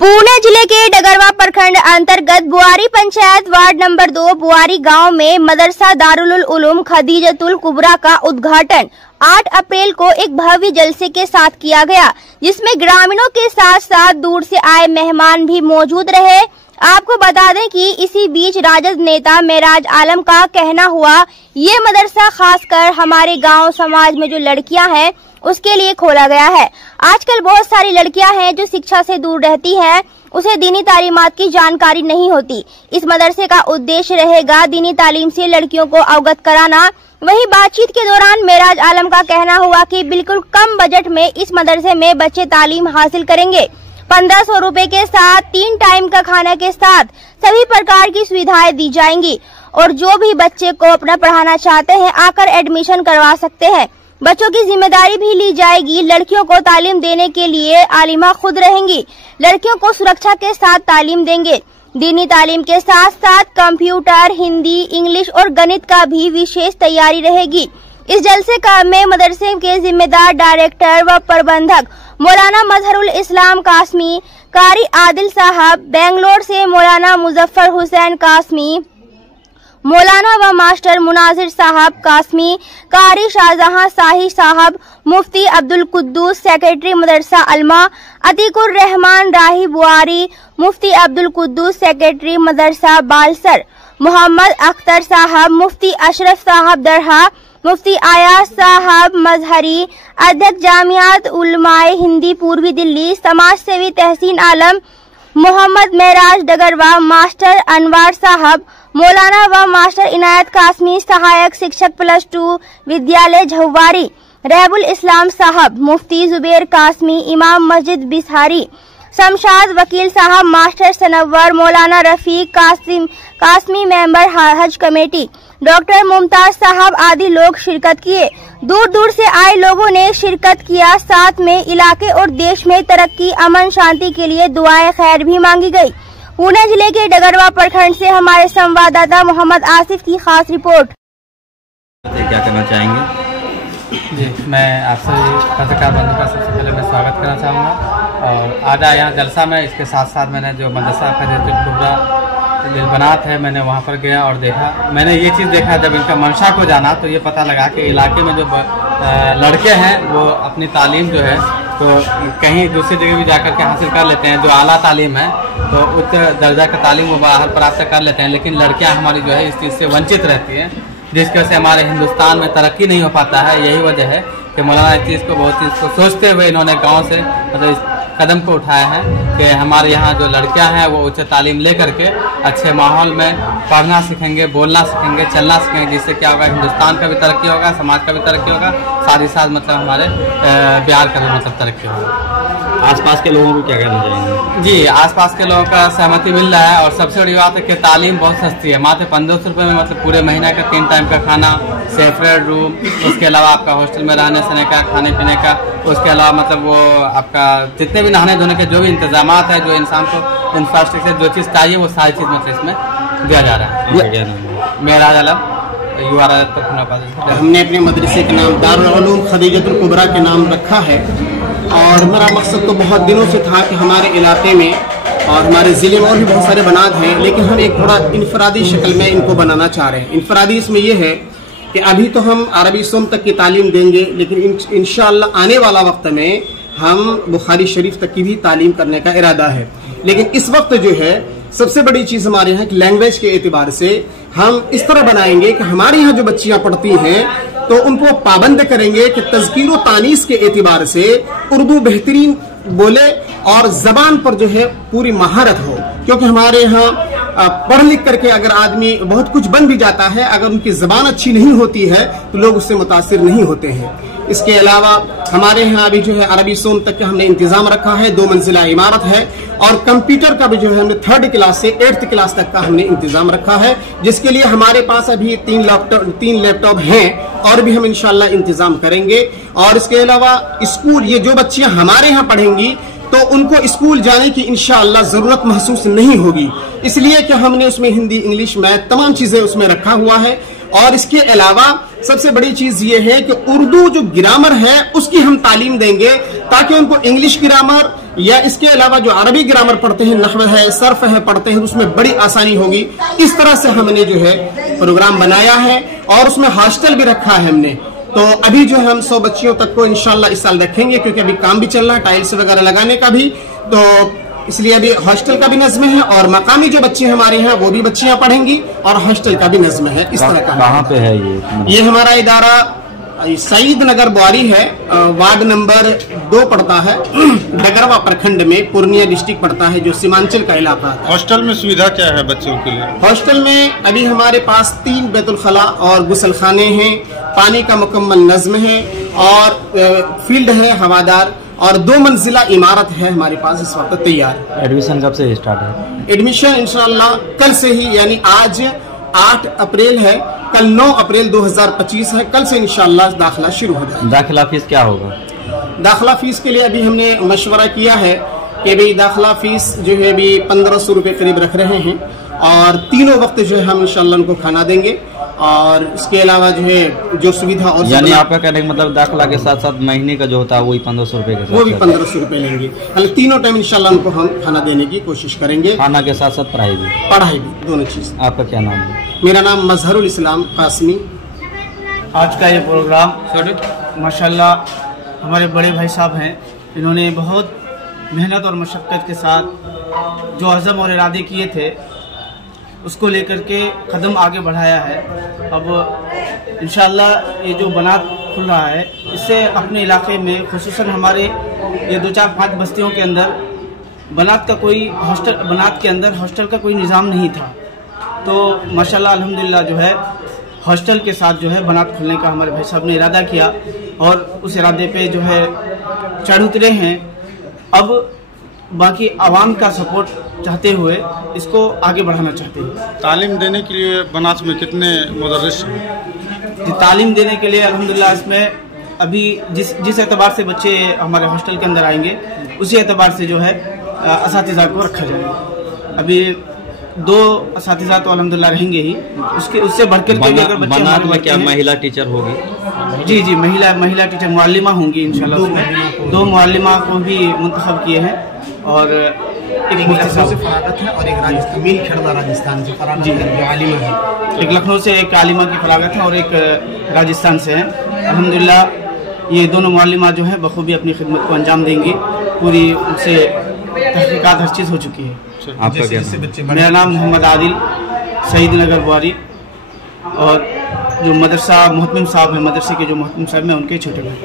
पुणे जिले के डगरवा प्रखंड अंतर्गत बुआरी पंचायत वार्ड नंबर 2 बुआरी गांव में मदरसा दारुल उलूम खदीजतुल कुबरा का उद्घाटन 8 अप्रैल को एक भव्य जलसे के साथ किया गया, जिसमें ग्रामीणों के साथ साथ दूर से आए मेहमान भी मौजूद रहे। आपको बता दें कि इसी बीच राजद नेता मेराज आलम का कहना हुआ, ये मदरसा खासकर हमारे गांव समाज में जो लड़कियां हैं उसके लिए खोला गया है। आजकल बहुत सारी लड़कियां हैं जो शिक्षा से दूर रहती हैं, उसे दीनी तालीमात की जानकारी नहीं होती। इस मदरसे का उद्देश्य रहेगा दीनी तालीम से लड़कियों को अवगत कराना। वहीं बातचीत के दौरान मेराज आलम का कहना हुआ कि बिल्कुल कम बजट में इस मदरसे में बच्चे तालीम हासिल करेंगे। 1500 रुपए के साथ 3 टाइम का खाना के साथ सभी प्रकार की सुविधाएं दी जाएंगी और जो भी बच्चे को अपना पढ़ाना चाहते हैं आकर एडमिशन करवा सकते हैं। बच्चों की जिम्मेदारी भी ली जाएगी। लड़कियों को तालीम देने के लिए आलिमा खुद रहेंगी। लड़कियों को सुरक्षा के साथ तालीम देंगे। दीनी तालीम के साथ साथ कंप्यूटर, हिंदी, इंग्लिश और गणित का भी विशेष तैयारी रहेगी। इस जलसे का में मदरसे के जिम्मेदार डायरेक्टर व प्रबंधक मौलाना मजहरुल इस्लाम कासमी, कारी आदिल साहब, बेंगलोर से मौलाना मुजफ्फर हुसैन कासमी, मौलाना व मास्टर मुनाजिर साहब कासमी, कारी शाहजहां शाही साहब, मुफ्ती अब्दुल कुद्दूस, सेक्रेटरी मदरसा अलमा, अतीकुर रहमान राही बुआरी, मुफ्ती अब्दुल कुद्दूस, सेक्रेटरी मदरसा बालसर, मोहम्मद अख्तर साहब, मुफ्ती अशरफ साहब दरहा, मुफ्ती आयाज साहब मजहरी, अध्यक्ष जामियात उलमाए हिंदी पूर्वी दिल्ली, समाज सेवी तहसीन आलम, मोहम्मद मेराज डगरवा, मास्टर अनवार साहब, मौलाना व मास्टर इनायत कासमी, सहायक शिक्षक +2 विद्यालय झव्वारी, रहबुल इस्लाम साहब, मुफ्ती जुबेर कासमी, इमाम मस्जिद बिसहारी, शमशाद वकील साहब, मास्टर सनव्वर, मौलाना रफीक कासमी मेंबर हज कमेटी, डॉक्टर मुमताज साहब आदि लोग शिरकत किए। दूर दूर से आए लोगों ने शिरकत किया। साथ में इलाके और देश में तरक्की, अमन, शांति के लिए दुआएं खैर भी मांगी गई। पुणे जिले के डगरवा प्रखंड से हमारे संवाददाता मोहम्मद आसिफ की खास रिपोर्ट। क्या करना चाहेंगे? जी, मैं आपसे पत्रकार बंधु का सबसे पहले मैं स्वागत करना चाहूँगा और आज आया यहाँ जलसा में। इसके साथ साथ मैंने जो मदरसा खदीजतुल कुबरा दिलबनात है, मैंने वहाँ पर गया और देखा। मैंने ये चीज़ देखा, जब इनका मंशा को जाना तो ये पता लगा कि इलाके में जो लड़के हैं वो अपनी तालीम जो है तो कहीं दूसरी जगह भी जाकर के हासिल कर लेते हैं। जो आला तालीम है तो उच्च दर्जा का तालीम वो बाहर प्राप्त कर लेते हैं, लेकिन लड़कियां हमारी जो है इस चीज़ से वंचित रहती हैं, जिसकी वजह से हमारे हिंदुस्तान में तरक्की नहीं हो पाता है। यही वजह है कि मौलाना इस चीज़ को बहुत चीज़ को सोचते हुए इन्होंने गाँव से मतलब इस कदम को उठाया है कि हमारे यहाँ जो लड़कियां हैं वो उच्च तालीम ले करके अच्छे माहौल में पढ़ना सीखेंगे, बोलना सीखेंगे, चलना सीखेंगे, जिससे क्या होगा, हिंदुस्तान का भी तरक्की होगा, समाज का भी तरक्की होगा, साथ ही साथ मतलब हमारे बिहार का भी मतलब तरक्की होगा। आसपास के लोगों को क्या कहना चाहेंगे? जी, आसपास के लोगों का सहमति मिल रहा है और सबसे बड़ी बात है कि तालीम बहुत सस्ती है। मात्र 1500 रुपये में मतलब पूरे महीने का 3 टाइम का खाना, सेपरेट रूम, उसके अलावा आपका हॉस्टल में रहने सहने का, खाने पीने का, उसके अलावा मतलब वो आपका जितने भी नहाने धोने के जो भी इंतजाम है, जो इंसान को इंफ्रास्ट्रक्चर जो चीज़ चाहिए वो सारी चीज़ मतलब इसमें दिया जा रहा है। मेराज आलम, हमने अपने मदरसे के नाम दारुल उलूम खदीजतुल कुबरा के नाम रखा है और हमारा मकसद तो बहुत दिनों से था कि हमारे इलाके में और हमारे ज़िले में और भी बहुत सारे बनात हैं, लेकिन हम एक थोड़ा इनफरादी शक्ल में इनको बनाना चाह रहे हैं। इनफरादी इसमें यह है कि अभी तो हम अरबी सोम तक की तालीम देंगे, लेकिन इंशाअल्लाह आने वाला वक्त में हम बुखारी शरीफ तक की भी तालीम करने का इरादा है। लेकिन इस वक्त जो है सबसे बड़ी चीज़ हमारे यहाँ की लैंग्वेज के एतबार से हम इस तरह बनाएंगे कि हमारे यहाँ जो बच्चियाँ पढ़ती हैं तो उनको पाबंद करेंगे कि तज़कीर व तानीस के एतबार से उर्दू बेहतरीन बोले और जबान पर जो है पूरी महारत हो, क्योंकि हमारे यहाँ पढ़ लिख करके अगर आदमी बहुत कुछ बन भी जाता है, अगर उनकी जबान अच्छी नहीं होती है तो लोग उससे मुतासिर नहीं होते हैं। इसके अलावा हमारे यहाँ अभी जो है अरबी सोम तक का हमने इंतजाम रखा है, 2 मंजिला इमारत है और कंप्यूटर का भी जो है हमने 3rd क्लास से 8th क्लास तक का हमने इंतजाम रखा है, जिसके लिए हमारे पास अभी 3 लैपटॉप हैं और भी हम इंशाल्लाह इंतजाम करेंगे। और इसके अलावा स्कूल, ये जो बच्चियां हमारे यहाँ पढ़ेंगी तो उनको स्कूल जाने की इंशाअल्लाह जरूरत महसूस नहीं होगी, इसलिए कि हमने उसमें हिंदी, इंग्लिश, मैथ तमाम चीजें उसमें रखा हुआ है। और इसके अलावा सबसे बड़ी चीज ये है कि उर्दू जो ग्रामर है उसकी हम तालीम देंगे, ताकि उनको इंग्लिश ग्रामर या इसके अलावा जो अरबी ग्रामर पढ़ते हैं, नहव है, सर्फ है पढ़ते हैं, उसमें बड़ी आसानी होगी। इस तरह से हमने जो है प्रोग्राम बनाया है और उसमें हॉस्टल भी रखा है हमने। तो अभी जो है हम 100 बच्चियों तक को इंशाल्लाह इस साल रखेंगे, क्योंकि अभी काम भी चल रहा है टाइल्स वगैरह लगाने का भी, तो इसलिए अभी हॉस्टल का भी नज़्म है और मकामी जो बच्चे हमारे हैं वो भी बच्चियां पढ़ेंगी और हॉस्टल का भी नज़्म है। इस तरह का कहाँ पे है ये हमारा इदारा सईद नगर बुआरी है, वार्ड नंबर 2 पड़ता है, डगरवा प्रखंड में, पूर्णिया डिस्ट्रिक्ट पड़ता है, जो सीमांचल का इलाका है। हॉस्टल में सुविधा क्या है बच्चों के लिए? हॉस्टल में अभी हमारे पास 3 बैतुल खला और गुसल खाने हैं, पानी का मुकम्मल नज़्म है और फील्ड है हवादार, और 2 मंजिला इमारत है हमारे पास इस वक्त तैयार। एडमिशन कब से स्टार्ट है? एडमिशन इंशाल्लाह कल से ही, यानी आज 8 अप्रैल है, कल 9 अप्रैल 2025 है, कल से इंशाल्लाह दाखिला शुरू हो जाएगा। दाखिला फीस क्या होगा? दाखिला फीस के लिए अभी हमने मशवरा किया है कि भाई दाखिला फीस जो है अभी 1500 रुपये करीब रख रहे हैं और तीनों वक्त जो है हम इंशाल्लाह उनको खाना देंगे और इसके अलावा जो है जो सुविधा और यानी आपका कहने का मतलब दाखिला के साथ साथ महीने का जो होता है वही 1500 रुपये के साथ, वो भी 1500 रुपये लेंगे। तीनों टाइम इंशाल्लाह उनको हम खाना देने की कोशिश करेंगे, खाना के साथ साथ पढ़ाई भी दोनों चीज। आपका क्या नाम है? मेरा नाम मजहरुल इस्लाम कासमी। आज का ये प्रोग्राम माशाल्लाह हमारे बड़े भाई साहब हैं, इन्होंने बहुत मेहनत और मशक्क़त के साथ जो अज़म और इरादे किए थे उसको लेकर के कदम आगे बढ़ाया है। अब इंशाअल्लाह ये जो बनात खुल रहा है, इससे अपने इलाके में खुसूसन हमारे ये 2-4-5 बस्तियों के अंदर बनात के अंदर हॉस्टल का कोई निज़ाम नहीं था। तो माशाल्लाह अल्हम्दुलिल्लाह जो है हॉस्टल के साथ जो है बनात खुलने का हमारे भाई साहब ने इरादा किया और उस इरादे पे जो है चढ़ उतरे हैं। अब बाकी आवाम का सपोर्ट चाहते हुए इसको आगे बढ़ाना चाहते हैं। तालीम देने के लिए बनात में कितने मुदर्रिस हैं? जी, तालीम देने के लिए अल्हम्दुलिल्लाह इसमें अभी जिस एतबार से बच्चे हमारे हॉस्टल के अंदर आएंगे उसी एतबार से जो है असातिज़ा को रखा जाएगा। अभी 2 असातिज़ा तो अल्हम्दुलिल्लाह रहेंगे ही, उससे बढ़कर के अगर बच्चे बनात में क्या महिला टीचर होगी? जी, महिला टीचर मुअल्लिमा होंगी इंशाल्लाह। 2 मुअल्लिमा को भी मुंतखब किए हैं और एक मुफ्ती साहब से फरागत है और एक राजस्थान मील खड़दा राजस्थान से फरागत है, जो आलिमा है। एक लखनऊ से एक आलिमा की फरागत है और एक राजस्थान से है। अल्हम्दुलिल्लाह ये दोनों मुअल्लिमा जो है बखूबी अपनी खिदमत को अंजाम देंगी। पूरी उनसे तहकीकात हर चीज़ हो चुकी है। आपका क्या? मेरा नाम मोहम्मद आदिल, सईद नगर बुआरी, और जो मदरसा मोहतमिम साहब है, मदरसे के जो मोहतमिम साहब हैं उनके छोटे भाई।